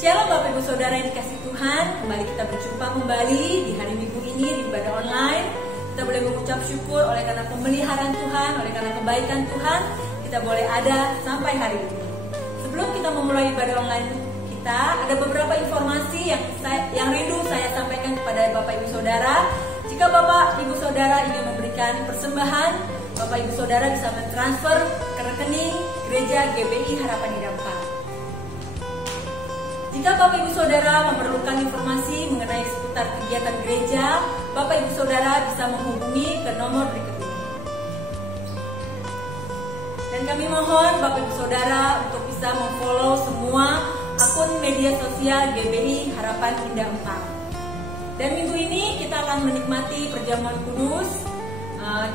Shalom Bapak Ibu Saudara yang dikasih Tuhan, kembali kita berjumpa kembali di hari Minggu ini di ibadah online. Kita boleh mengucap syukur oleh karena pemeliharaan Tuhan, oleh karena kebaikan Tuhan, kita boleh ada sampai hari ini. Sebelum kita memulai ibadah online kita, ada beberapa informasi yang rindu saya sampaikan kepada Bapak Ibu Saudara. Jika Bapak Ibu Saudara ingin memberikan persembahan, Bapak Ibu Saudara bisa mentransfer ke rekening Gereja GBI Harapan Indah 4. Jika Bapak Ibu Saudara memerlukan informasi mengenai seputar kegiatan gereja, Bapak Ibu Saudara bisa menghubungi ke nomor berikut ini. Dan kami mohon Bapak Ibu Saudara untuk bisa memfollow semua akun media sosial GBI Harapan Indah 4. Dan minggu ini kita akan menikmati perjamuan kudus.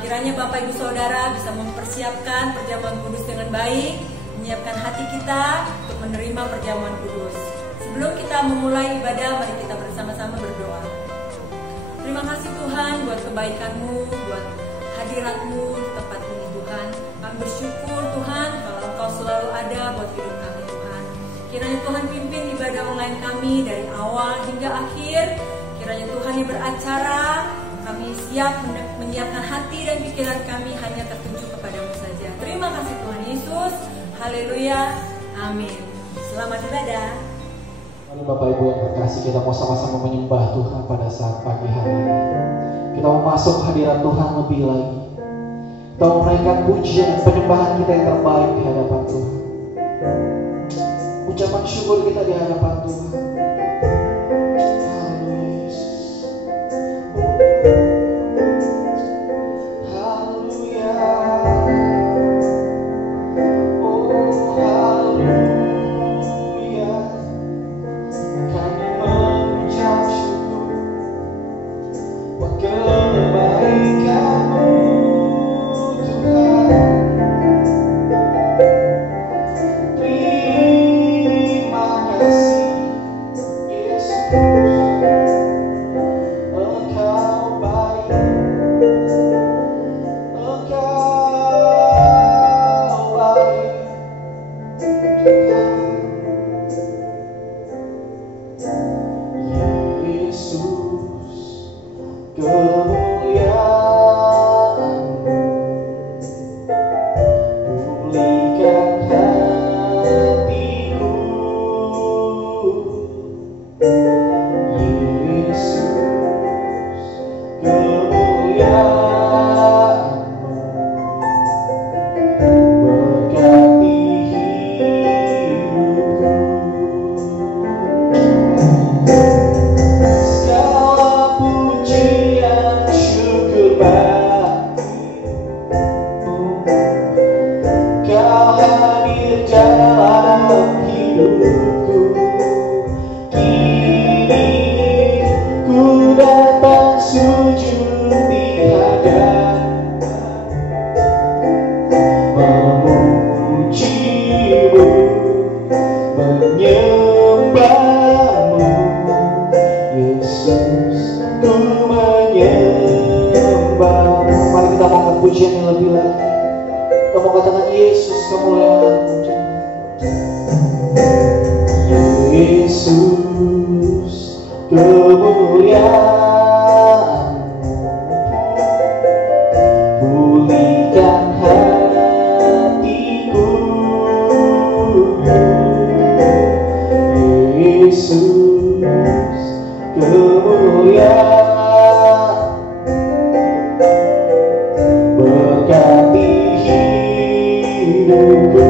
Kiranya Bapak Ibu Saudara bisa mempersiapkan perjamuan kudus dengan baik, menyiapkan hati kita untuk menerima perjamuan kudus. Sebelum kita memulai ibadah, mari kita bersama-sama berdoa. Terima kasih Tuhan buat kebaikan-Mu, buat hadirat-Mu di tempat ini Tuhan. Kami bersyukur Tuhan kalau Engkau selalu ada buat hidup kami Tuhan. Kiranya Tuhan pimpin ibadah online kami dari awal hingga akhir. Kiranya Tuhan yang beracara, kami siap menyiapkan hati dan pikiran kami hanya tertuju kepada-Mu saja. Terima kasih Tuhan Yesus. Haleluya. Amin. Selamat ibadah. Bapak Ibu yang terkasih, kita mau sama-sama menyembah Tuhan pada saat pagi hari ini. Kita mau masuk hadirat Tuhan lebih lagi. Kita mau menaikkan pujian penyembahan kita yang terbaik di hadapan Tuhan. Ucapan syukur kita di hadapan Tuhan. Berkati hidupku.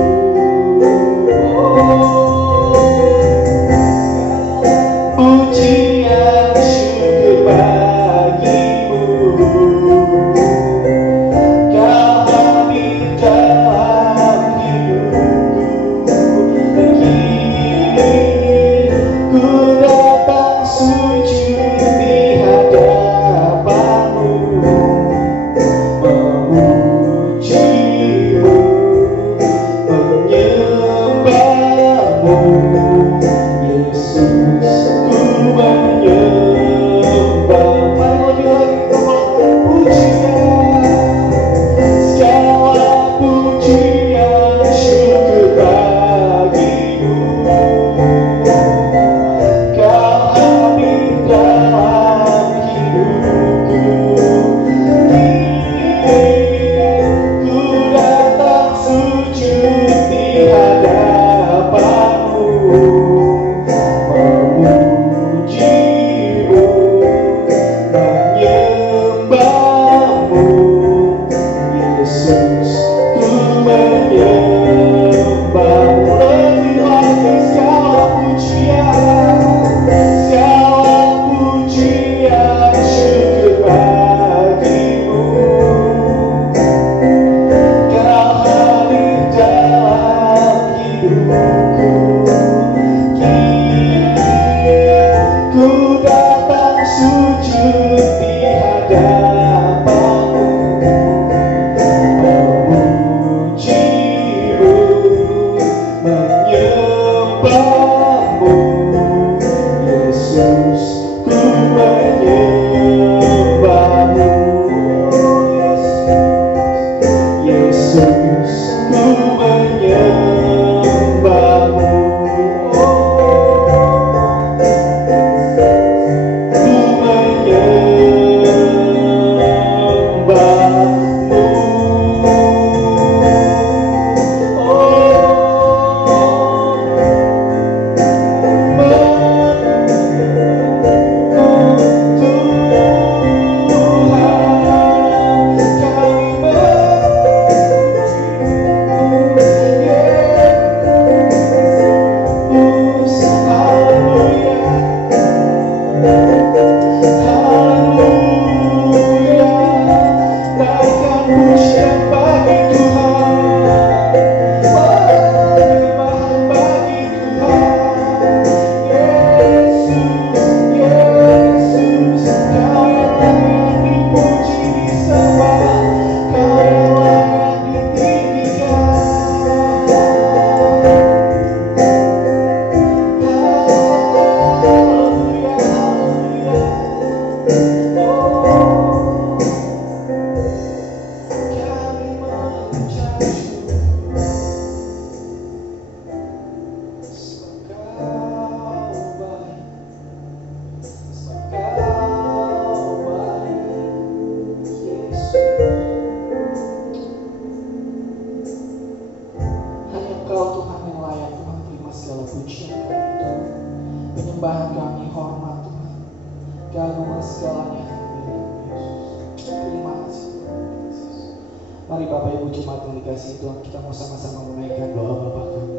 Mari Bapak Ibu jemaat yang dikasihi Tuhan, kita mau sama-sama menaikkan doa Bapa kami.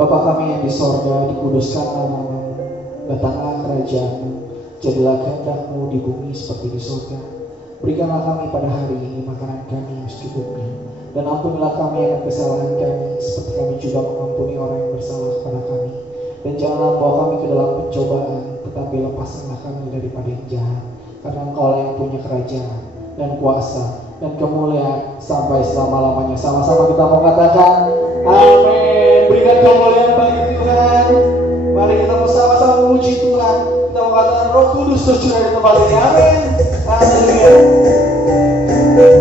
Bapa kami yang di sorga, dikuduskan nama-Mu, datanglah kerajaan-Mu, jadilah kehendak-Mu di bumi seperti di sorga. Berikanlah kami pada hari ini makanan kami yang secukupnya, dan ampunilah kami akan kesalahan kami, seperti kami juga mengampuni orang yang bersalah kepada kami. Dan janganlah bawa kami ke dalam pencobaan, tetapi lepaskanlah kami daripada yang jahat. Karena Engkau yang punya kerajaan dan kuasa dan kemuliaan sampai selama-lamanya. Sama-sama kita mau katakan amin. Berikan kemuliaan bagi Tuhan. Mari kita mau sama-sama memuji Tuhan. Kita mau katakan Roh Kudus tercurah di tempat ini. Amin. Haleluya. Haleluya.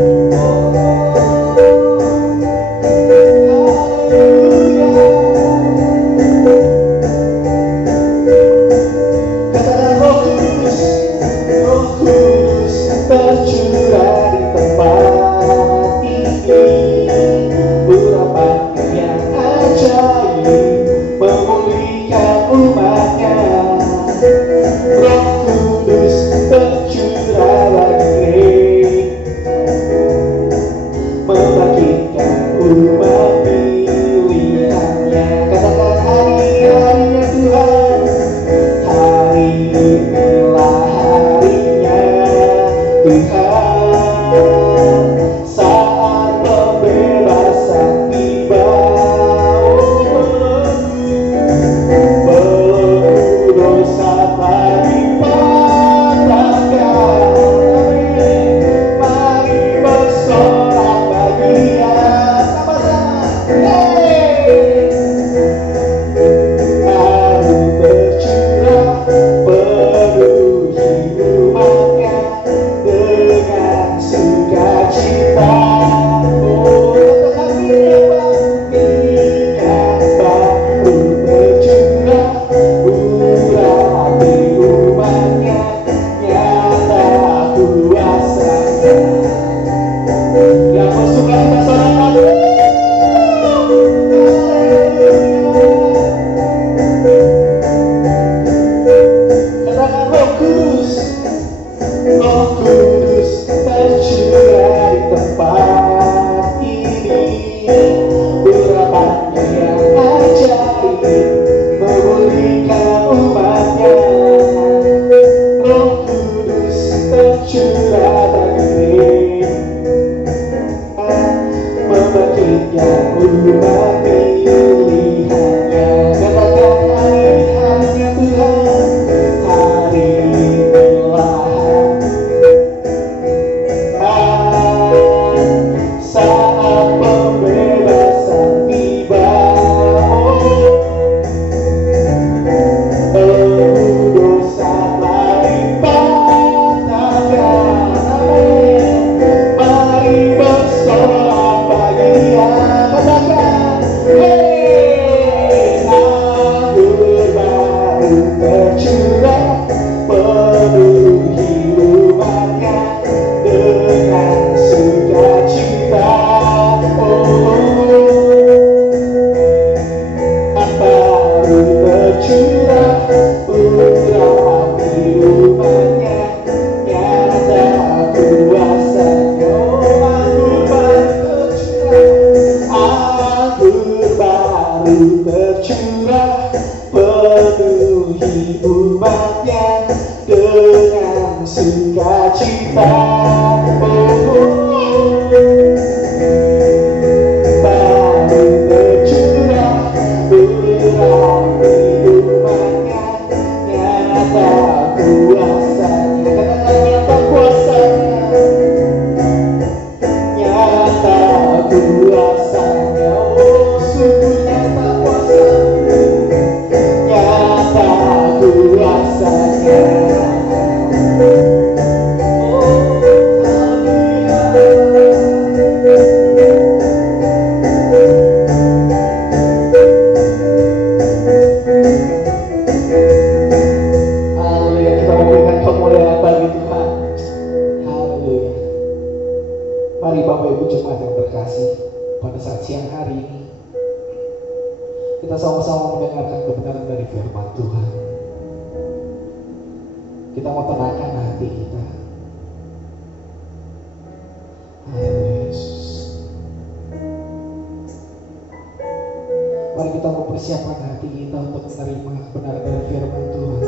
Mari kita mempersiapkan hati kita untuk menerima kebenaran dari firman Tuhan.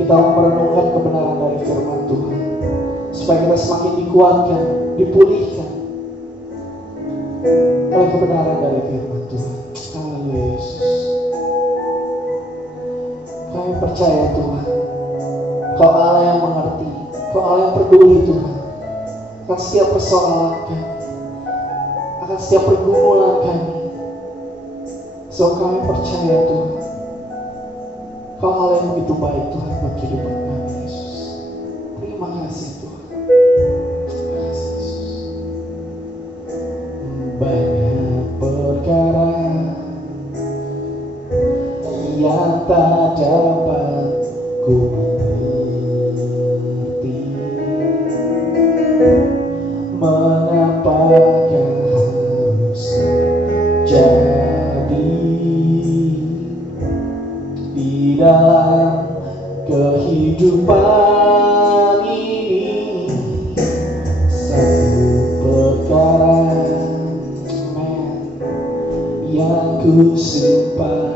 Kita merenungkan kebenaran dari firman Tuhan, supaya kita semakin dikuatkan, dipulihkan oleh kebenaran dari firman Tuhan. Haleluya Yesus. Kami percaya Tuhan, Kau Allah yang mengerti, Kau Allah yang peduli Tuhan akan setiap persoalan kami, akan setiap pergumulan kami. So kami percaya Tuhan, Kau Allah yang begitu baik Tuhan buat kehidupan kami Yesus. Terima kasih Tuhan. Terima kasih Yesus. Banyak perkara yang tak dapat ku mengerti, mengapakah harus terjadi di dalam kehidupan ini. Satu perkara yang ku simpan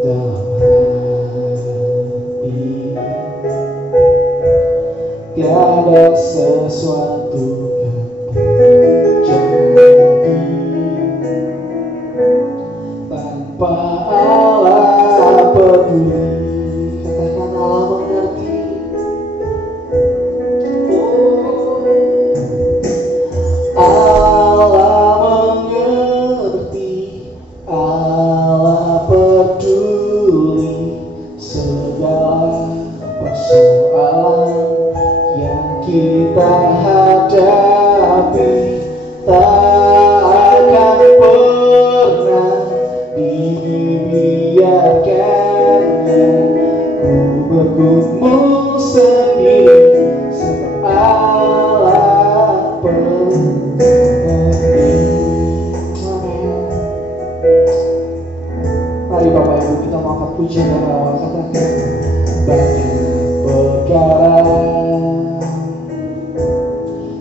dalam hati, tiada sesuatu yang terjadi tanpa Allah peduli. Katakan Allah mengerti. Allah mengerti, Allah peduli segala persoalan yang kita hadapi. Tak akan pernah dibiarkannya ku bergumul sendiri, sebab Allah pengerti. Amin. Mari Bapak Ibu kita angkat pujian dan awal, katakan banyak perkara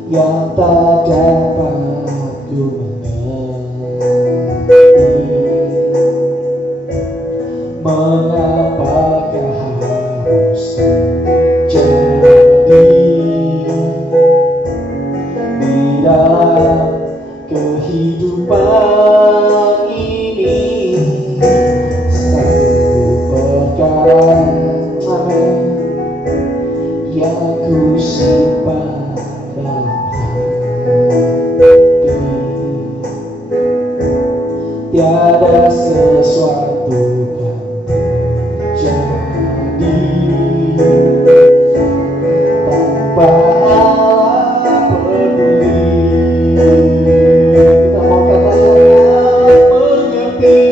yang tak dapat ku mengerti, mengapakah harus terjadi di dalam kehidupan ini. Satu perkara, amin, yang ku simpan dalam hati, tiada sesuatu yang terjadi tanpa Allah peduli. Kita mau katakan mengerti.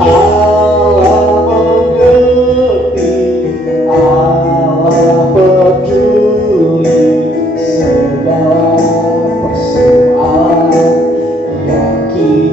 Allah mengerti, Allah peduli segala persoalan yang kita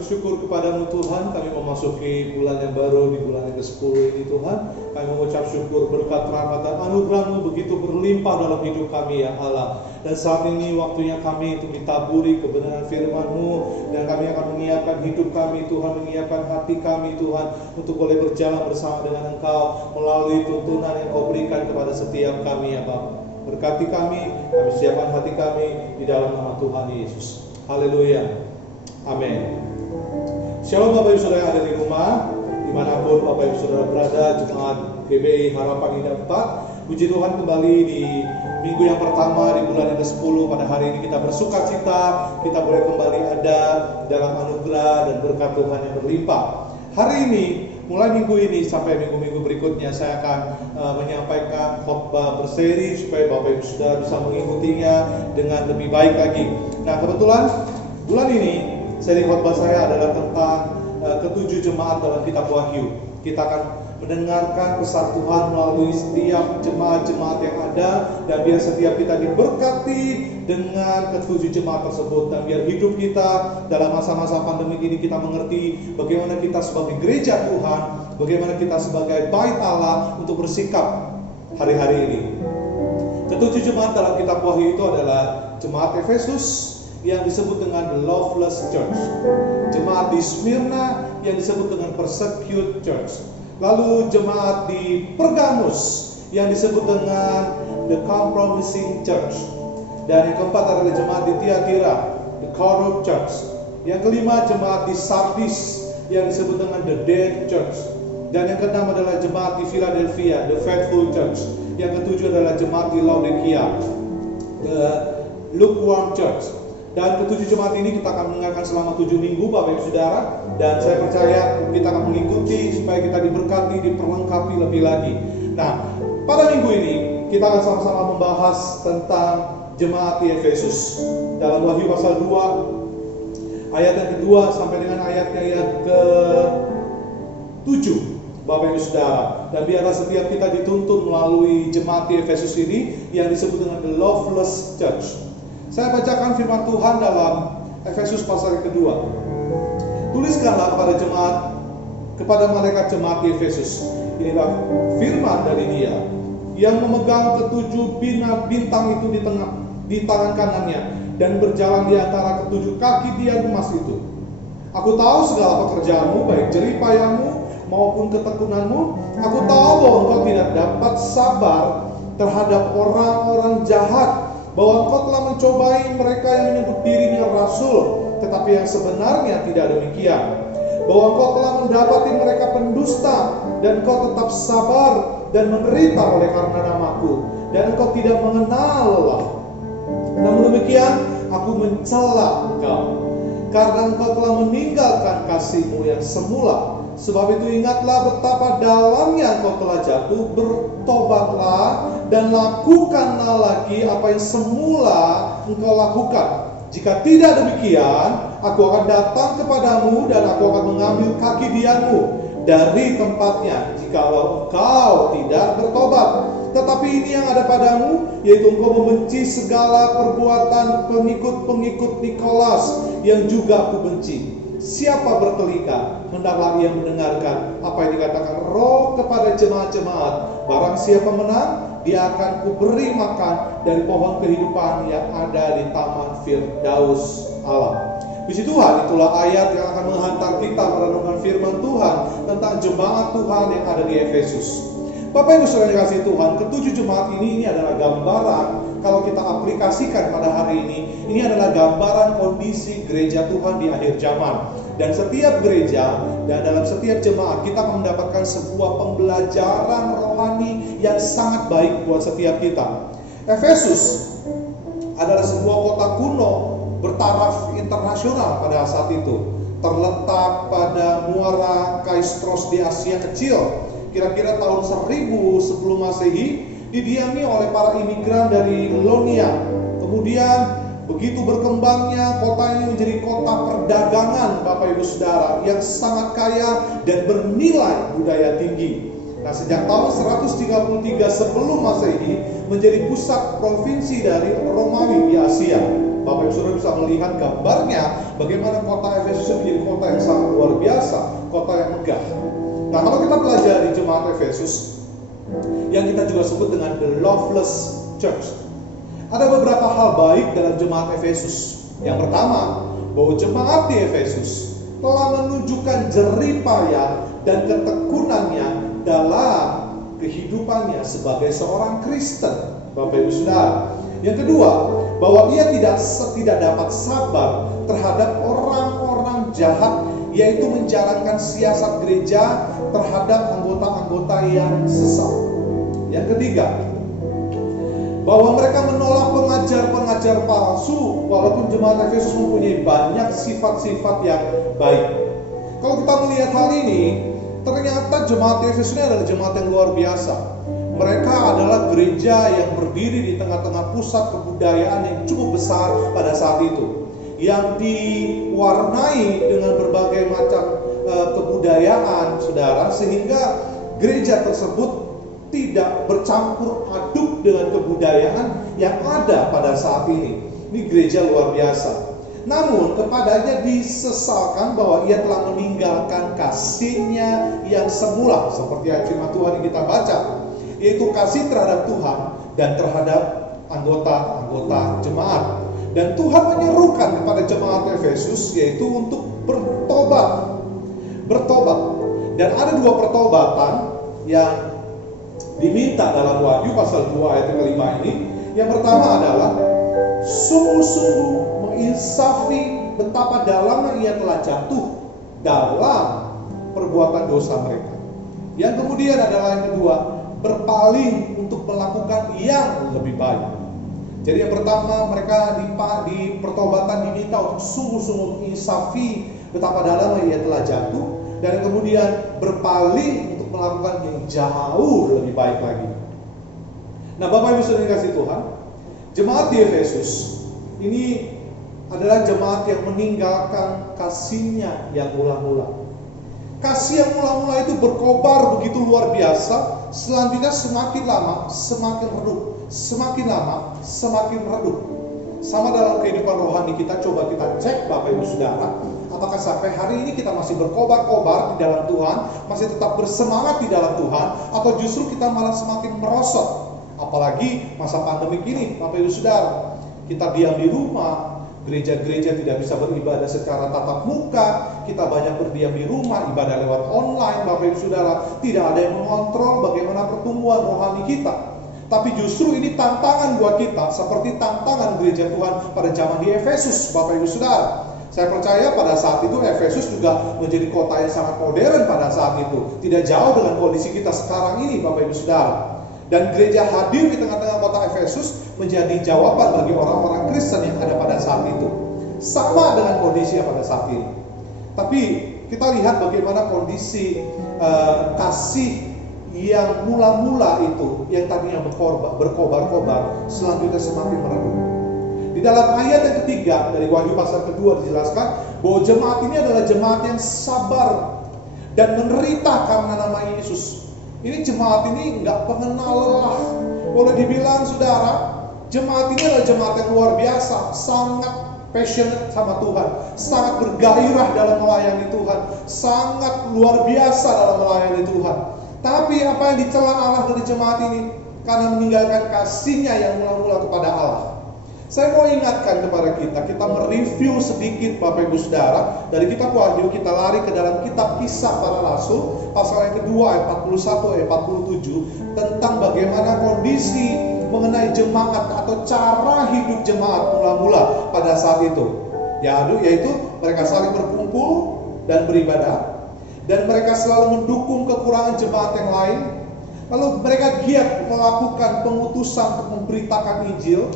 bersyukur kepadamu Tuhan, kami memasuki bulan yang baru, di bulan yang ke-10 ini Tuhan. Kami mengucap syukur berkat rahmat dan anugerah-Mu begitu berlimpah dalam hidup kami ya Allah. Dan saat ini waktunya kami untuk ditaburi kebenaran firman-Mu, dan kami akan menyiapkan hidup kami Tuhan, menyiapkan hati kami Tuhan, untuk boleh berjalan bersama dengan Engkau melalui tuntunan yang Kau berikan kepada setiap kami ya Bapa. Berkati kami siapkan hati kami di dalam nama Tuhan Yesus. Haleluya. Amin. Shalom Bapak Ibu Saudara yang ada di rumah, dimanapun Bapak Ibu Saudara berada, jemaat GBI Harapan Indah 4. Puji Tuhan, kembali di minggu yang pertama di bulan yang ke-10. Pada hari ini kita bersuka cita, kita boleh kembali ada dalam anugerah dan berkat Tuhan yang berlimpah. Hari ini, mulai minggu ini sampai minggu-minggu berikutnya, saya akan menyampaikan khotbah berseri supaya Bapak Ibu Saudara bisa mengikutinya dengan lebih baik lagi. Nah, kebetulan bulan ini seri khotbah saya adalah tentang ketujuh jemaat dalam kitab Wahyu. Kita akan mendengarkan pesan Tuhan melalui setiap jemaat-jemaat yang ada, dan biar setiap kita diberkati dengan ketujuh jemaat tersebut, dan biar hidup kita dalam masa-masa pandemi ini kita mengerti bagaimana kita sebagai gereja Tuhan, bagaimana kita sebagai bait Allah untuk bersikap hari-hari ini. Ketujuh jemaat dalam kitab Wahyu itu adalah jemaat Efesus yang disebut dengan the loveless church, jemaat di Smyrna yang disebut dengan persecute church, lalu jemaat di Pergamus yang disebut dengan the compromising church, dan yang keempat adalah jemaat di Tiatira, the corrupt church, yang kelima jemaat di Sardis yang disebut dengan the dead church, dan yang keenam adalah jemaat di Philadelphia, the faithful church, yang ketujuh adalah jemaat di Laodikia, the lukewarm church. Dan ketujuh jemaat ini kita akan mendengarkan selama 7 minggu Bapak Ibu Saudara, dan saya percaya kita akan mengikuti supaya kita diberkati, diperlengkapi lebih lagi. Nah, pada minggu ini kita akan sama-sama membahas tentang jemaat di Efesus dalam Wahyu pasal 2 ayat yang kedua sampai dengan ayatnya yang ke-7 Bapak Ibu Saudara. Dan biarlah setiap kita dituntun melalui jemaat di Efesus ini yang disebut dengan the loveless church. Saya bacakan firman Tuhan dalam Efesus pasal yang kedua. Tuliskanlah kepada malaikat jemaat di Efesus. Inilah firman dari Dia yang memegang ketujuh bintang itu di tangan kanannya dan berjalan di antara ketujuh kaki Dia emas itu. Aku tahu segala pekerjaanmu, baik jeripayamu maupun ketekunanmu. Aku tahu bahwa engkau tidak dapat sabar terhadap orang-orang jahat, bahwa engkau telah mencobai mereka yang menyebut dirinya rasul, tetapi yang sebenarnya tidak demikian, bahwa engkau telah mendapati mereka pendusta, dan engkau tetap sabar dan menderita oleh karena namaku, dan engkau tidak mengenal lelah. Namun demikian aku mencela engkau, karena engkau telah meninggalkan kasihmu yang semula. Sebab itu ingatlah betapa dalamnya engkau telah jatuh, bertobatlah dan lakukanlah lagi apa yang semula engkau lakukan. Jika tidak demikian, aku akan datang kepadamu dan aku akan mengambil kaki dianmu dari tempatnya jika engkau tidak bertobat. Tetapi ini yang ada padamu, yaitu engkau membenci segala perbuatan pengikut-pengikut Nikolas yang juga aku benci. Siapa bertelinga, hendaklah ia mendengarkan apa yang dikatakan Roh kepada jemaat-jemaat. Barang siapa menang, dia akan kuberi makan dari pohon kehidupan yang ada di taman Firdaus Allah. Puji Tuhan, itulah ayat yang akan menghantar kita merenungkan firman Tuhan tentang jemaat Tuhan yang ada di Efesus. Bapak Ibu Saudara yang dikasihi Tuhan, ketujuh jemaat ini adalah gambaran, kalau kita aplikasikan pada hari ini adalah gambaran kondisi gereja Tuhan di akhir zaman. Dan setiap gereja dan dalam setiap jemaat kita akan mendapatkan sebuah pembelajaran rohani yang sangat baik buat setiap kita. Efesus adalah sebuah kota kuno bertaraf internasional pada saat itu, terletak pada muara Kaistros di Asia Kecil. Kira-kira tahun 1000 sebelum Masehi, didiami oleh para imigran dari Ionia. Kemudian begitu berkembangnya kota ini menjadi kota perdagangan Bapak Ibu Saudara yang sangat kaya dan bernilai budaya tinggi. Nah, sejak tahun 133 sebelum Masehi menjadi pusat provinsi dari Romawi di Asia. Bapak Ibu Saudara bisa melihat gambarnya bagaimana kota Efesus menjadi kota yang sangat luar biasa, kota yang megah. Nah, kalau kita belajar di jemaat Efesus, yang kita juga sebut dengan the loveless church, ada beberapa hal baik dalam jemaat Efesus. Yang pertama, bahwa jemaat di Efesus telah menunjukkan jerih payah dan ketekunannya dalam kehidupannya sebagai seorang Kristen, Bapak Ibu Saudara. Yang kedua, bahwa ia tidak dapat sabar terhadap orang-orang jahat, yaitu menjalankan siasat gereja terhadap anggota-anggota yang sesat. Yang ketiga, bahwa mereka menolak pengajar-pengajar palsu, walaupun jemaat Efesus mempunyai banyak sifat-sifat yang baik. Kalau kita melihat hal ini, ternyata jemaat Efesus ini adalah jemaat yang luar biasa. Mereka adalah gereja yang berdiri di tengah-tengah pusat kebudayaan yang cukup besar pada saat itu, yang diwarnai dengan berbagai macam kebudayaan, saudara, sehingga gereja tersebut tidak bercampur aduk dengan kebudayaan yang ada pada saat ini. Ini gereja luar biasa. Namun kepadanya disesalkan bahwa ia telah meninggalkan kasihnya yang semula, seperti yang firman Tuhan yang kita baca, yaitu kasih terhadap Tuhan dan terhadap anggota-anggota jemaat. Dan Tuhan menyerukan kepada jemaat Efesus yaitu untuk bertobat. Dan ada dua pertobatan yang diminta dalam Wahyu pasal 2 ayat yang kelima ini. Yang pertama adalah sungguh-sungguh menginsafi betapa dalamnya ia telah jatuh dalam perbuatan dosa mereka. Yang kemudian adalah yang kedua, berpaling untuk melakukan yang lebih baik. Jadi yang pertama, mereka di pertobatan diminta untuk sungguh-sungguh menginsafi betapa dalamnya ia telah jatuh, dan kemudian berpaling untuk melakukan yang jauh lebih baik lagi. Nah, Bapak Ibu Saudara kasih Tuhan, jemaat di Efesus ini adalah jemaat yang meninggalkan kasihnya yang mula-mula. Kasih yang mula-mula itu berkobar begitu luar biasa. Selanjutnya semakin lama semakin redup, semakin lama semakin redup. Sama dalam kehidupan rohani kita, coba kita cek Bapak Ibu Saudara, apakah sampai hari ini kita masih berkobar-kobar di dalam Tuhan, masih tetap bersemangat di dalam Tuhan, atau justru kita malah semakin merosot. Apalagi masa pandemik ini, Bapak Ibu Saudara, kita diam di rumah, gereja-gereja tidak bisa beribadah secara tatap muka, kita banyak berdiam di rumah, ibadah lewat online, Bapak Ibu Saudara, tidak ada yang mengontrol bagaimana pertumbuhan rohani kita. Tapi justru ini tantangan buat kita, seperti tantangan gereja Tuhan pada zaman di Efesus, Bapak Ibu Saudara. Saya percaya pada saat itu Efesus juga menjadi kota yang sangat modern pada saat itu, tidak jauh dengan kondisi kita sekarang ini, Bapak Ibu Saudara. Dan gereja hadir di tengah-tengah kota Efesus menjadi jawaban bagi orang-orang Kristen yang ada pada saat itu. Sama dengan kondisi pada saat ini. Tapi kita lihat bagaimana kondisi kasih yang mula-mula itu, yang tadinya berkobar-kobar, selanjutnya semakin meredup. Di dalam ayat yang ketiga dari Wahyu pasal kedua dijelaskan bahwa jemaat ini adalah jemaat yang sabar dan menderita karena nama Yesus. Ini jemaat ini nggak mengenal lelah. Boleh dibilang saudara, jemaat ini adalah jemaat yang luar biasa, sangat passionate sama Tuhan, sangat bergairah dalam melayani Tuhan, sangat luar biasa dalam melayani Tuhan. Tapi apa yang dicela Allah dari jemaat ini? Karena meninggalkan kasihnya yang mula-mula kepada Allah. Saya mau ingatkan kepada kita mereview sedikit Bapak Ibu Saudara. Dari kitab Wahyu kita lari ke dalam kitab Kisah Para Rasul, pasal yang kedua ayat 41 ayat 47, tentang bagaimana kondisi mengenai jemaat atau cara hidup jemaat mula-mula pada saat itu. Yaitu mereka saling berkumpul dan beribadah, dan mereka selalu mendukung kekurangan jemaat yang lain. Lalu mereka giat melakukan pengutusan untuk memberitakan Injil.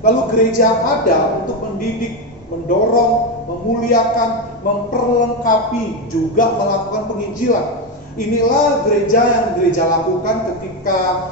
Lalu gereja ada untuk mendidik, mendorong, memuliakan, memperlengkapi, juga melakukan penginjilan. Inilah gereja yang gereja lakukan ketika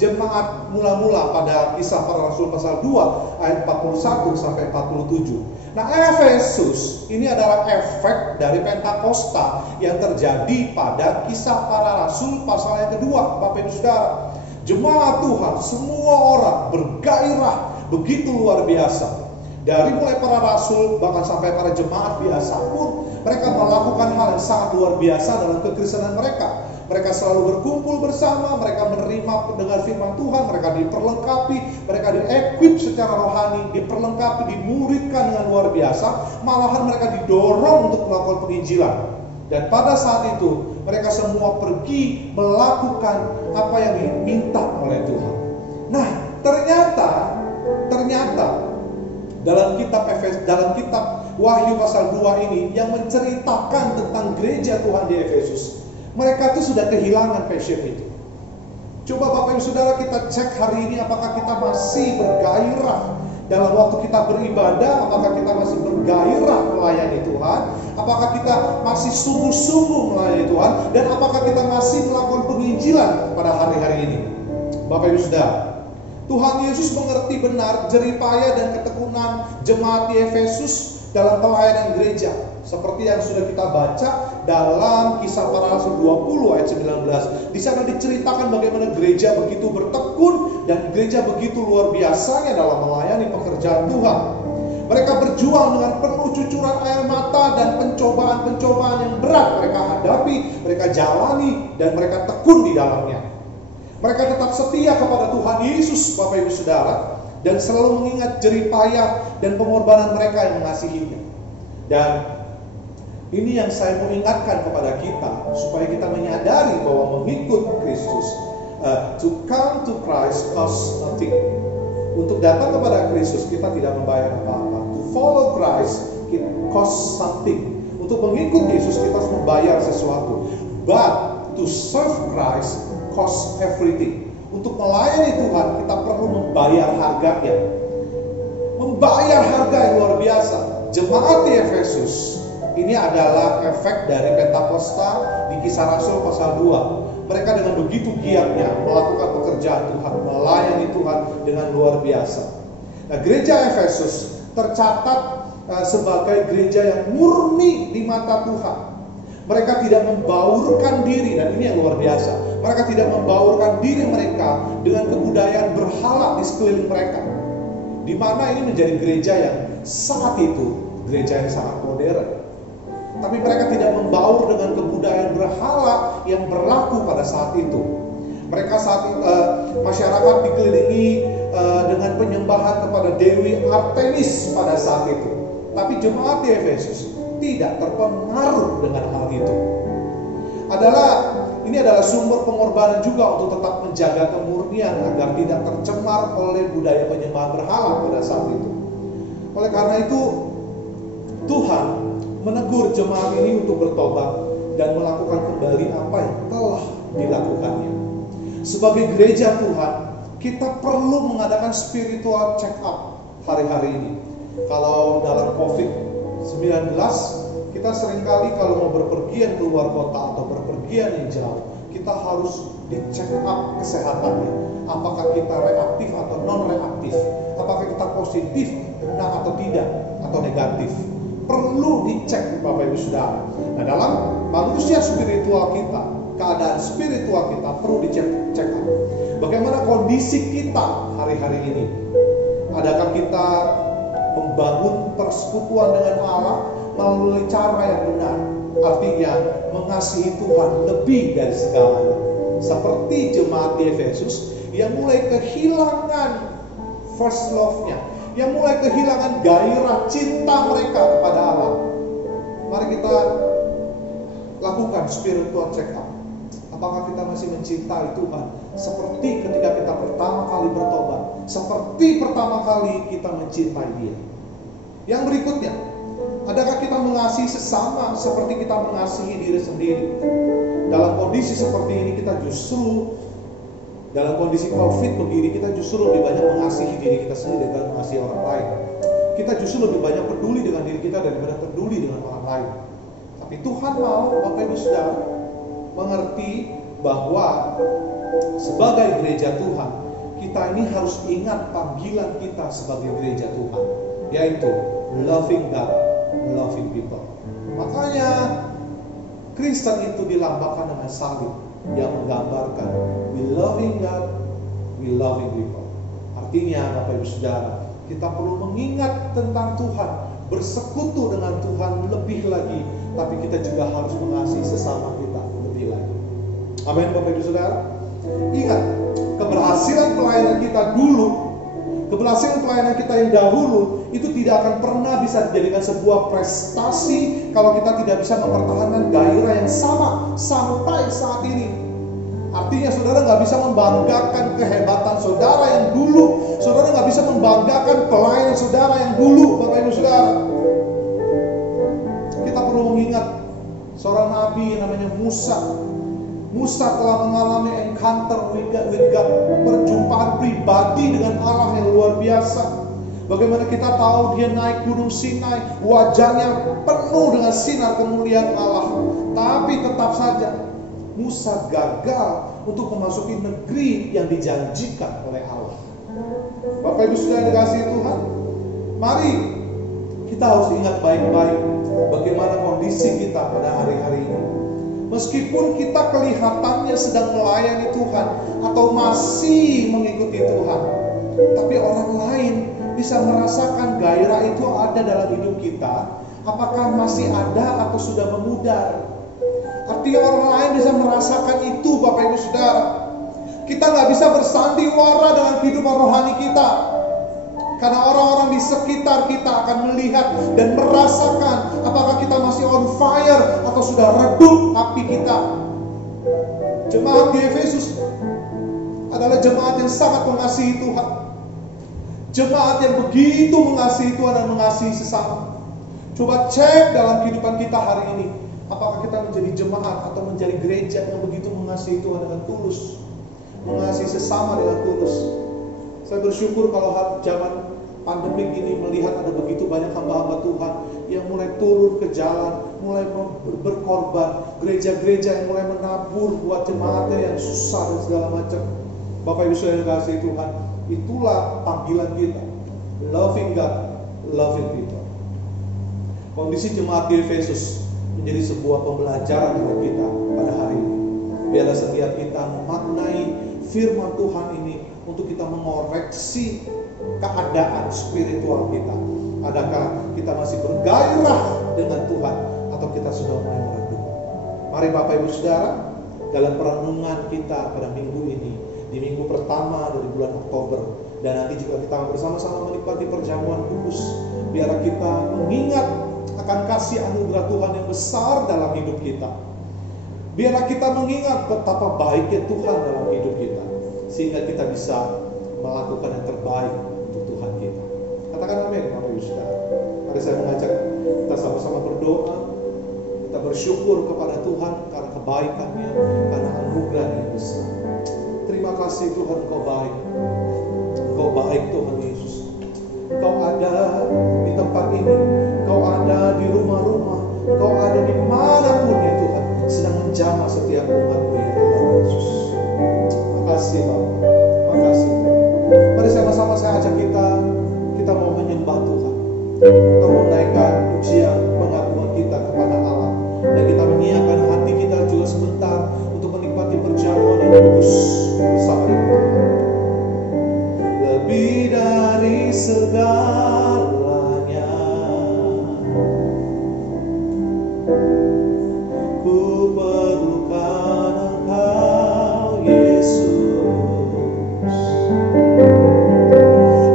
jemaat mula-mula pada Kisah Para Rasul pasal 2 ayat 41 sampai 47. Nah, Efesus ini adalah efek dari Pentakosta yang terjadi pada Kisah Para Rasul pasal yang kedua, Bapak Ibu Saudara. Jemaat Tuhan, semua orang bergairah begitu luar biasa. Dari mulai para rasul bahkan sampai para jemaat biasa pun mereka melakukan hal yang sangat luar biasa dalam kekristenan mereka. Mereka selalu berkumpul bersama, mereka menerima pendengar firman Tuhan, mereka diperlengkapi, mereka di-equip secara rohani, diperlengkapi, dimuridkan dengan luar biasa. Malahan mereka didorong untuk melakukan penginjilan. Dan pada saat itu mereka semua pergi melakukan apa yang diminta oleh Tuhan. Nah, ternyata dalam kitab Wahyu pasal 2 ini yang menceritakan tentang gereja Tuhan di Efesus, mereka itu sudah kehilangan passion itu. Coba Bapak Ibu Saudara kita cek hari ini, apakah kita masih bergairah dalam waktu kita beribadah, apakah kita masih bergairah melayani Tuhan, apakah kita masih sungguh-sungguh melayani Tuhan, dan apakah kita masih melakukan penginjilan pada hari-hari ini. Bapak Ibu Saudara, Tuhan Yesus mengerti benar jeripaya dan ketekunan jemaat di Efesus dalam pelayanan gereja. Seperti yang sudah kita baca dalam Kisah Para Rasul 20 ayat 19. Di sana diceritakan bagaimana gereja begitu bertekun dan gereja begitu luar biasanya dalam melayani pekerjaan Tuhan. Mereka berjuang dengan penuh cucuran air mata dan pencobaan-pencobaan yang berat mereka hadapi, mereka jalani, dan mereka tekun di dalamnya. Mereka tetap setia kepada Tuhan Yesus, Bapak Ibu Saudara, dan selalu mengingat jeripayah dan pengorbanan mereka yang mengasihinya. Dan ini yang saya mau ingatkan kepada kita, supaya kita menyadari bahwa mengikut Kristus, to come to Christ costs nothing. Untuk datang kepada Kristus kita tidak membayar apa-apa. To follow Christ it costs something. Untuk mengikut Yesus kita harus membayar sesuatu. But to serve Christ costs everything. Untuk melayani Tuhan kita perlu membayar harganya. Membayar harga yang luar biasa. Jemaat di Efesus ini adalah efek dari Pentakosta di Kisah Rasul pasal 2. Mereka dengan begitu giatnya melakukan pekerjaan Tuhan, melayani Tuhan dengan luar biasa. Nah, gereja Efesus tercatat sebagai gereja yang murni di mata Tuhan. Mereka tidak membaurkan diri, dan ini yang luar biasa. Mereka tidak membaurkan diri mereka dengan kebudayaan berhala di sekeliling mereka. Di mana ini menjadi gereja yang saat itu gereja yang sangat modern. Tapi mereka tidak membaur dengan kebudayaan berhala yang berlaku pada saat itu. Mereka saat itu, masyarakat dikelilingi dengan penyembahan kepada Dewi Artemis pada saat itu. Tapi jemaat di Efesus tidak terpengaruh dengan hal itu. Ini adalah sumber pengorbanan juga untuk tetap menjaga kemurnian agar tidak tercemar oleh budaya penyembahan berhala pada saat itu. Oleh karena itu, Tuhan menegur jemaat ini untuk bertobat dan melakukan kembali apa yang telah dilakukannya. Sebagai gereja Tuhan, kita perlu mengadakan spiritual check up hari-hari ini. Kalau dalam COVID-19, kita seringkali kalau mau berpergian keluar kota atau berpergian yang jauh, kita harus di-check up kesehatannya. Apakah kita reaktif atau non-reaktif? Apakah kita positif, kena atau tidak, atau negatif? Perlu dicek Bapak Ibu Saudara. Nah, dalam manusia spiritual kita, keadaan spiritual kita perlu dicek up. Bagaimana kondisi kita hari-hari ini? Adakah kita membangun persekutuan dengan Allah melalui cara yang benar? Artinya mengasihi Tuhan lebih dari segalanya. Seperti jemaat di Efesus yang mulai kehilangan first love-nya, yang mulai kehilangan gairah cinta mereka kepada Allah. Mari kita lakukan spiritual check up. Apakah kita masih mencintai Tuhan seperti ketika kita pertama kali bertobat, seperti pertama kali kita mencintai Dia? Yang berikutnya, adakah kita mengasihi sesama seperti kita mengasihi diri sendiri? Dalam kondisi seperti ini kita justru, dalam kondisi COVID begini, kita justru lebih banyak mengasihi diri kita sendiri daripada mengasihi orang lain. Kita justru lebih banyak peduli dengan diri kita daripada peduli dengan orang lain. Tapi Tuhan mau Bapak Ibu Saudara mengerti bahwa sebagai gereja Tuhan, kita ini harus ingat panggilan kita sebagai gereja Tuhan, yaitu loving God, loving people. Makanya Kristen itu dilambangkan dengan salib yang menggambarkan we loving God, we loving people. Artinya Bapak Ibu Saudara, Kita perlu mengingat tentang Tuhan, bersekutu dengan Tuhan lebih lagi, tapi kita juga harus mengasihi sesama kita lebih lagi. Amin, Bapak Ibu Saudara. Ingat, keberhasilan pelayanan kita dulu, keberhasilan pelayanan kita yang dahulu, itu tidak akan pernah bisa dijadikan sebuah prestasi kalau kita tidak bisa mempertahankan gairah yang sama sampai saat ini. Artinya saudara nggak bisa membanggakan kehebatan saudara yang dulu, saudara nggak bisa membanggakan pelayanan saudara yang dulu, Bapak Ibu Saudara. Kita perlu mengingat seorang nabi yang namanya Musa. Musa telah mengalami encounter with God, perjumpaan pribadi dengan Allah yang luar biasa. Bagaimana kita tahu dia naik gunung Sinai, wajahnya penuh dengan sinar kemuliaan Allah. Tapi tetap saja Musa gagal untuk memasuki negeri yang dijanjikan oleh Allah. Bapak Ibu Saudara yang dikasihi Tuhan, mari kita harus ingat baik-baik bagaimana kondisi kita pada hari-hari ini. Meskipun kita kelihatannya sedang melayani Tuhan atau masih mengikuti Tuhan, tapi orang lain bisa merasakan gairah itu ada dalam hidup kita. Apakah masih ada atau sudah memudar? Artinya orang lain bisa merasakan itu, Bapak Ibu Saudara. Kita nggak bisa bersandiwara dengan kehidupan rohani kita, karena orang-orang di sekitar kita akan melihat dan merasakan apakah kita masih on fire atau sudah redup api kita. Jemaat di Efesus adalah jemaat yang sangat mengasihi Tuhan, jemaat yang begitu mengasihi Tuhan dan mengasihi sesama. Coba cek dalam kehidupan kita hari ini, apakah kita menjadi jemaat atau menjadi gereja yang begitu mengasihi Tuhan dengan tulus, mengasihi sesama dengan tulus. Saya bersyukur kalau zaman pandemi ini melihat ada begitu banyak hamba-hamba Tuhan yang mulai turun ke jalan, mulai berkorban, gereja-gereja yang mulai menabur buat jemaatnya yang susah dan segala macam. Bapak Ibu Saudara yang dikasihi Tuhan, itulah panggilan kita, loving God, loving people. Kondisi jemaat di Efesus menjadi sebuah pembelajaran bagi kita pada hari ini. Biarlah setiap kita memaknai firman Tuhan ini untuk kita mengoreksi keadaan spiritual kita. Adakah kita masih bergairah dengan Tuhan atau kita sudah mulai meredup? Mari Bapak Ibu Saudara, dalam perenungan kita pada minggu ini, di minggu pertama dari bulan Oktober, dan nanti juga kita bersama-sama menikmati perjamuan kudus, biarlah kita mengingat akan kasih anugerah Tuhan yang besar dalam hidup kita. Biarlah kita mengingat betapa baiknya Tuhan dalam hidup kita, sehingga kita bisa melakukan yang terbaik untuk Tuhan kita. Katakan amin, Bapak Ibu Saudara. Mari saya mengajak kita sama-sama berdoa. Kita bersyukur kepada Tuhan karena kebaikannya, karena anugerah yang besar. Terima kasih Tuhan, Engkau baik. Engkau baik Tuhan Yesus. Engkau ada di tempat ini, Engkau ada di rumah-rumah, Engkau ada di manapun ya Tuhan, sedang menjamah setiap umat-Mu ya Tuhan Yesus. Terima kasih Bapak, terima kasih Tuhan. Mari sama-sama saya ajak kita mau menyembah Tuhan. Kita mau menaikkan pujian pengakuan kita kepada Allah, dan kita menyiapkan hati kita juga sebentar untuk menikmati perjamuan yang kudus bersama dengan Tuhan. Lebih dari segalanya, ku perlukan Engkau Yesus.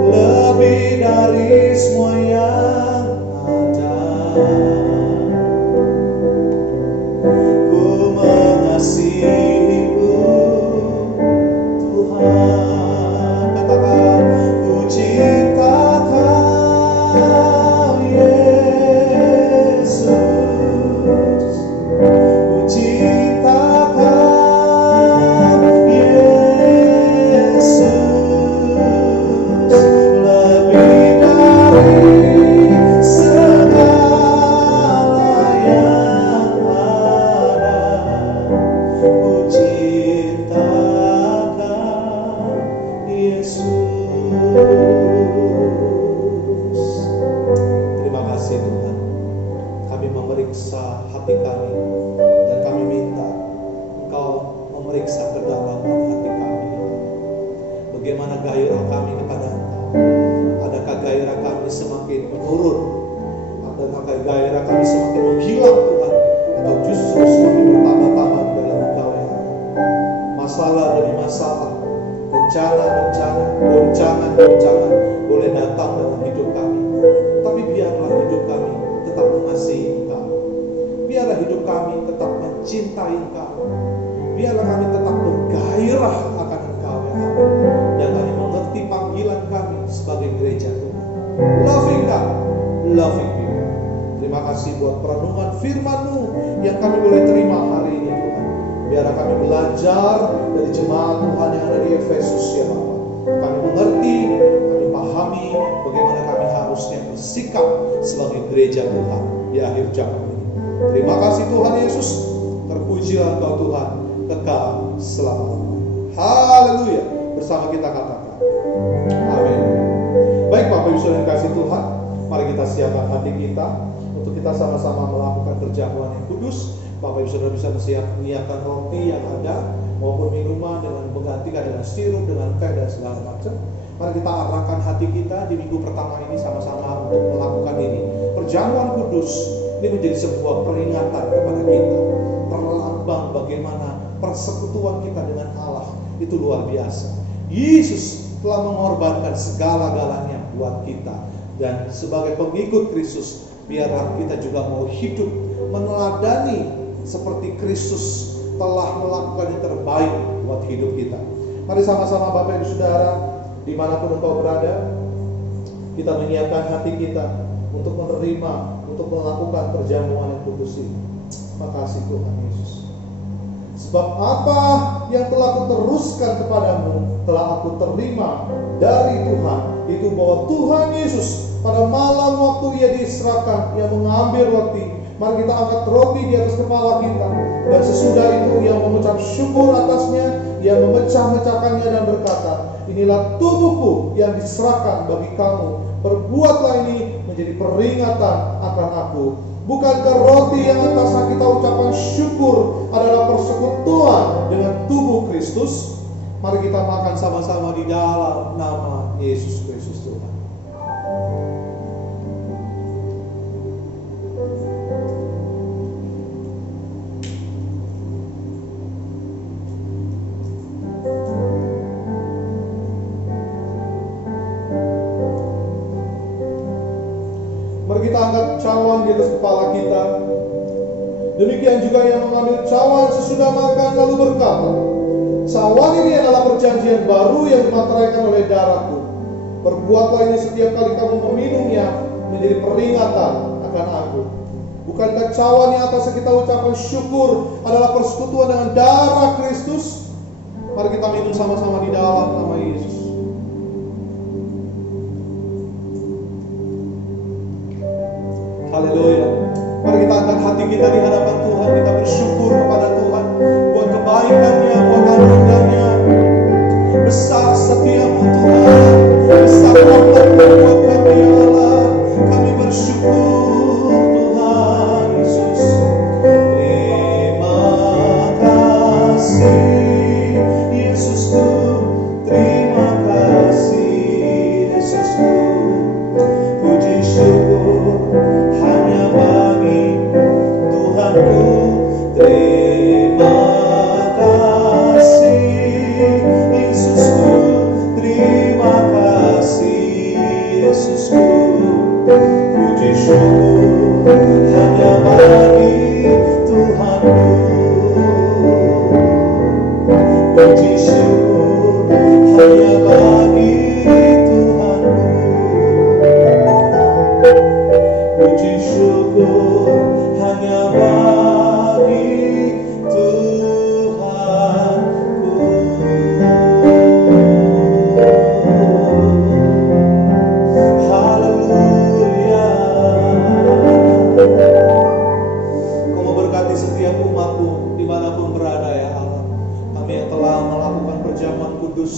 Lebih dari semua yang ada, ku mengasihi-Mu Tuhan. Katakan, ku cinta Kau Yesus, ku cinta Kau Yesus. Lebih dari segala yang ada, ku cinta Kau Yesus. Terima kasih Tuhan. Kami memeriksa hati kami, dan kami minta Engkau memeriksa kedalaman hati kami. Bagaimana gairah kami kepada Engkau? Adakah gairah semakin menurun, dan gairah kami semakin menghilang Tuhan, atau justru semakin bertambah-tambah di dalam Engkau ya Allah. Masalah demi masalah, bencana-bencana, goncangan-goncangan boleh datang dalam hidup kami, tapi biarlah hidup kami tetap mengasihi Engkau. Biarlah hidup kami tetap mencintai Engkau. Biarlah kami tetap bergairah akan Engkau ya Allah. Dan kami mengerti panggilan kami sebagai gereja Tuhan. Loving God, loving people. Terima kasih buat perenungan firman-Mu yang kami boleh terima hari ini Tuhan. Biarlah kami belajar dari jemaat Tuhan yang ada di Efesus ya Allah. Kami mengerti, kami pahami bagaimana kami harusnya bersikap sebagai gereja Tuhan di akhir zaman ini. Terima kasih Tuhan Yesus. Terpujilah Engkau Tuhan kekal selama-lamanya. Haleluya. Bersama kita katakan amin. Baik Bapak Ibu Saudara yang kasih Tuhan, mari kita siapkan hati kita untuk kita sama-sama melakukan perjamuan yang kudus. Bapak Ibu Saudara bisa menyiapkan roti yang ada maupun minuman dengan menggantikan dengan sirup, dengan teh dan segala macam. Mari kita arahkan hati kita di minggu pertama ini sama-sama untuk melakukan ini. Perjamuan kudus ini menjadi sebuah peringatan kepada kita, perlambang bagaimana persekutuan kita dengan Allah itu luar biasa. Yesus telah mengorbankan segala-galanya buat kita, dan sebagai pengikut Kristus biarlah kita juga mau hidup meneladani seperti Kristus telah melakukan yang terbaik buat hidup kita. Mari sama-sama Bapak Ibu Saudara, dimanapun engkau berada, kita menyiapkan hati kita untuk menerima, untuk melakukan perjamuan yang kudus ini. Makasih Tuhan Yesus. Sebab apa yang telah kuteruskan kepadamu telah aku terima dari Tuhan, itu bahwa Tuhan Yesus pada malam waktu ia diserahkan, ia mengambil roti. Mari kita angkat roti di atas kepala kita, dan sesudah itu ia mengucap syukur atasnya, ia memecah-mecahkannya dan berkata, inilah tubuhku yang diserahkan bagi kamu, perbuatlah ini menjadi peringatan akan aku. Bukankah roti yang atasnya kita ucapkan syukur adalah persekutuan dengan tubuh Kristus? Mari kita makan sama-sama di dalam nama Yesus Kristus Tuhan. Mari kita angkat cawan di atas kepala kita. Demikian juga yang mengambil cawan sesudah makan lalu berkata, cawan ini adalah perjanjian baru yang dimateraikan oleh darahku. Perbuatlah ini setiap kali kamu meminumnya menjadi peringatan akan aku. Bukankah cawan yang atasnya kita ucapkan syukur adalah persekutuan dengan darah Kristus? Mari kita minum sama-sama di dalam nama Yesus. Haleluya. Mari kita angkat hati kita di hadapan Tuhan. Kita bersyukur kepada Tuhan buat kebaikan-Nya, buat anugerah-Nya. Besar setiamu Tuhan, besar rahmat-Mu buat kami ya Allah. Kami bersyukur Tuhan Yesus. Terima kasih Yesusku, terima kasih Yesusku. Puji syukur hanya bagi Tuhanku. Terima kasih Yesusku, terima kasih Yesusku. Puji syukur hanya bagi Tuhanku. Puji syukur hanya bagi Tuhanku. Puji syukur hanya bagi Tuhanku. Haleluya. Kau memberkati setiap umat-Mu dimanapun berada ya Allah. Kami yang telah melakukan perjamuan kudus,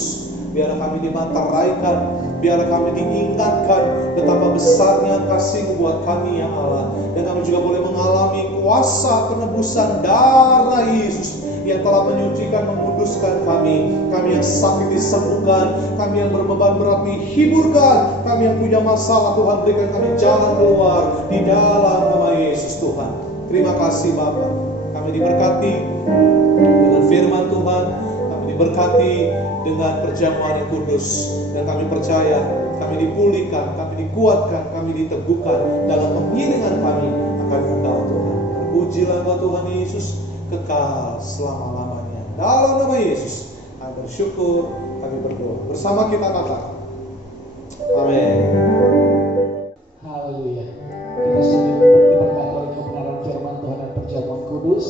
biarlah kami dimantaraikan, biarlah kami diingatkan betapa besarnya kasih-Mu buat kami ya Allah. Dan kami juga boleh mengalami kuasa penebusan darah Yesus yang telah menyucikan, menguduskan kami yang sakit disembuhkan, kami yang berbeban berat dihiburkan, kami yang punya masalah Tuhan berikan kami jalan keluar di dalam nama Yesus Tuhan. Terima kasih Bapa, kami diberkati dengan firman Tuhan, kami diberkati dengan perjamuan yang kudus, dan kami percaya kami dipulihkan, kami dikuatkan, kami diteguhkan dalam pengiringan kami akan Engkau Tuhan. Terpujilah Engkau Tuhan Yesus kekal selama-lamanya. Dalam nama Yesus kami bersyukur, kami berdoa. Bersama kita katakan amin. Haleluya. Kita sudah diberkati oleh kebenaran firman Tuhan dan perjamuan kudus.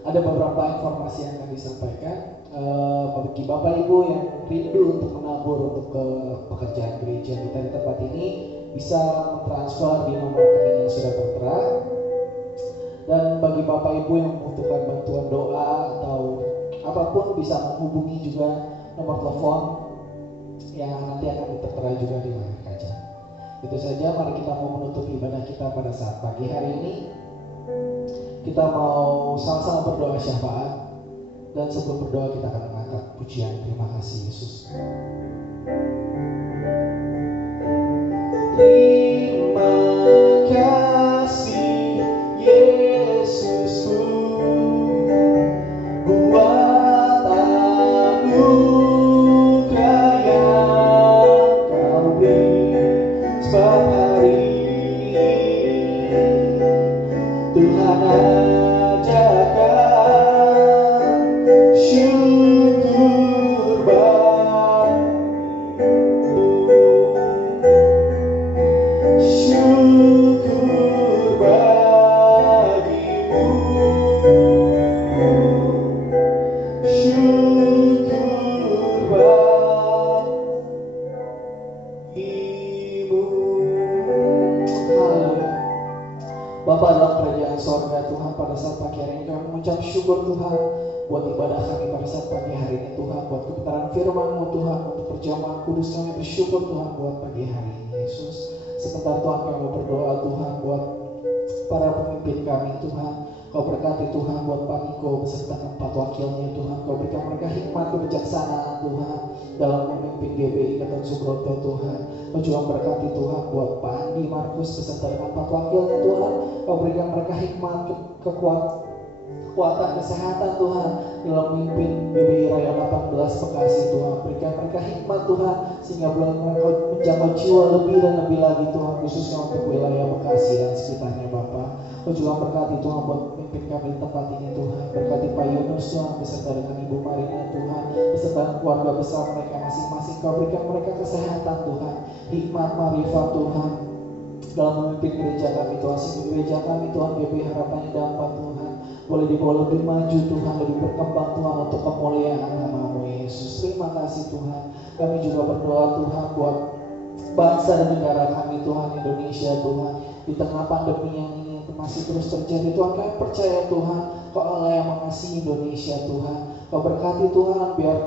Ada beberapa informasi yang akan disampaikan bagi Bapak Ibu yang rindu untuk menabur untuk ke pekerjaan gereja kita di tempat ini, bisa mentransfer di nomor rekening yang sudah tertera. Dan bagi Bapak Ibu yang membutuhkan bantuan doa atau apapun, bisa menghubungi juga nomor telepon yang nanti akan tertera juga di layar kaca. Itu saja, mari kita mau menutup ibadah kita pada saat pagi hari ini. Kita mau sama-sama berdoa syafaat, dan sebelum berdoa kita akan mengangkat pujian terima kasih Yesus. Terima kasih Yesusku buat anugerah yang Kau beri, sebab hari Tuhan ajarkan syukur Bapa dalam kerajaan sorga Tuhan, pada saat pagi hari ini kami mengucap syukur Tuhan buat ibadah kami pada saat pagi hari ini Tuhan, buat kebenaran firman-Mu Tuhan, untuk perjamuan kudus kami bersyukur Tuhan buat pagi hari ini Yesus. Sebentar Tuhan kami berdoa Tuhan buat para pemimpin kami Tuhan. Kau berkati Tuhan buat Pak Niko beserta 4 wakilnya Tuhan. Kau berikan mereka hikmat kebijaksanaan Tuhan dalam memimpin GBI Gatot Subroto Tuhan. Kau juga berkati Tuhan buat Pak Andi Markus beserta dengan 4 wakilnya Tuhan. Kau berikan mereka hikmat kekuatan kesehatan Tuhan dalam memimpin GBI Raya 18 Bekasi Tuhan. Berikan mereka hikmat Tuhan sehingga boleh mereka menjangkau jiwa lebih dan lebih lagi Tuhan, khususnya untuk wilayah Bekasi dan sekitarnya Bapa. Kau juga berkati Tuhan buat pemimpin kami di tempat ini Tuhan. Berkati Pak Yunus Tuhan beserta dengan Ibu Marina Tuhan, beserta keluarga besar mereka masing-masing. Kau berikan mereka kesehatan Tuhan, hikmat marifat Tuhan dalam memimpin gereja kami Tuhan. Sehingga gereja kami Tuhan GBI Harapannya Dapat Tuhan boleh dibawa lebih maju Tuhan, lebih berkembang Tuhan untuk kemuliaan nama-Mu Yesus. Terima kasih Tuhan. Kami juga berdoa Tuhan buat bangsa dan negara kami Tuhan, Indonesia Tuhan, di tengah pandemi yang ini masih terus terjadi Tuhan. Kami percaya Tuhan Kau Allah yang mengasihi Indonesia Tuhan. Kau berkati Tuhan biar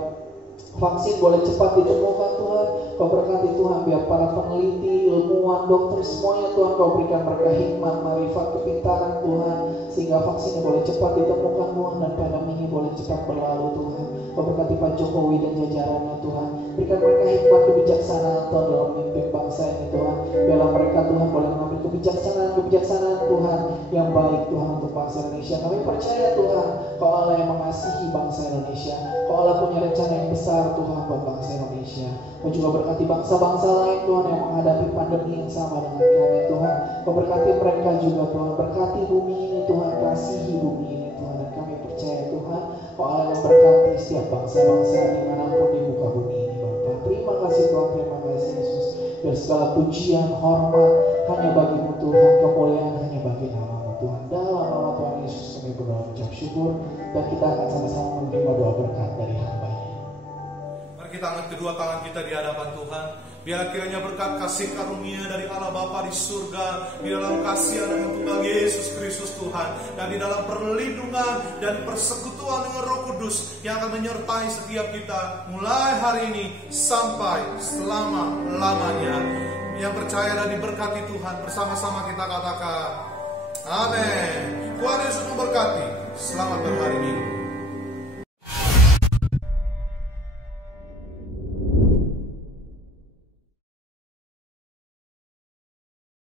vaksin boleh cepat ditemukan Tuhan. Kau berkati Tuhan biar para peneliti, ilmuwan, dokter semuanya Tuhan Kau berikan mereka hikmat, marifat, kepintaran Tuhan, sehingga vaksinnya boleh cepat ditemukan Tuhan dan pandemi ini boleh cepat berlalu Tuhan. Kau berkati Pak Jokowi dan jajarannya Tuhan. Berikan mereka hikmat kebijaksanaan Tuhan dalam memimpin bangsa ini Tuhan. Biarlah mereka Tuhan boleh mengambil kebijaksanaan Tuhan yang baik Tuhan untuk bangsa Indonesia. Kami percaya Tuhan Kau Allah yang mengasihi bangsa Indonesia. Kau Allah punya rencana yang besar Tuhan buat bangsa Indonesia. Kau juga berkati bangsa-bangsa lain Tuhan yang menghadapi pandemi yang sama dengan kami Tuhan. Kau berkati mereka juga Tuhan. Berkati bumi ini Tuhan, kasihi bumi ini Tuhan. Dan kami percaya Tuhan Kau Allah yang berkati setiap bangsa-bangsa dimanapun di muka bumi ini Bapa. Terima kasih Tuhan, terima kasih Yesus. Biar segala pujian, hormat hanya bagi-Mu Tuhan, kemuliaan hanya bagi nama-Mu Tuhan. Dalam nama Tuhan Yesus kami berdoa mengucap syukur, dan kita akan sama-sama menerima doa berkat dari hamba-Nya. Mari kita angkat kedua tangan kita di hadapan Tuhan. Biar kiranya berkat kasih karunia dari Allah Bapa di surga, di dalam kasih anak yang tunggal Yesus Kristus Tuhan, dan di dalam perlindungan dan persekutuan dengan Roh Kudus yang akan menyertai setiap kita mulai hari ini sampai selama-lamanya. Yang percaya dan diberkati Tuhan, bersama-sama kita katakan amin. Tuhan Yesus memberkati. Selamat berhari Minggu.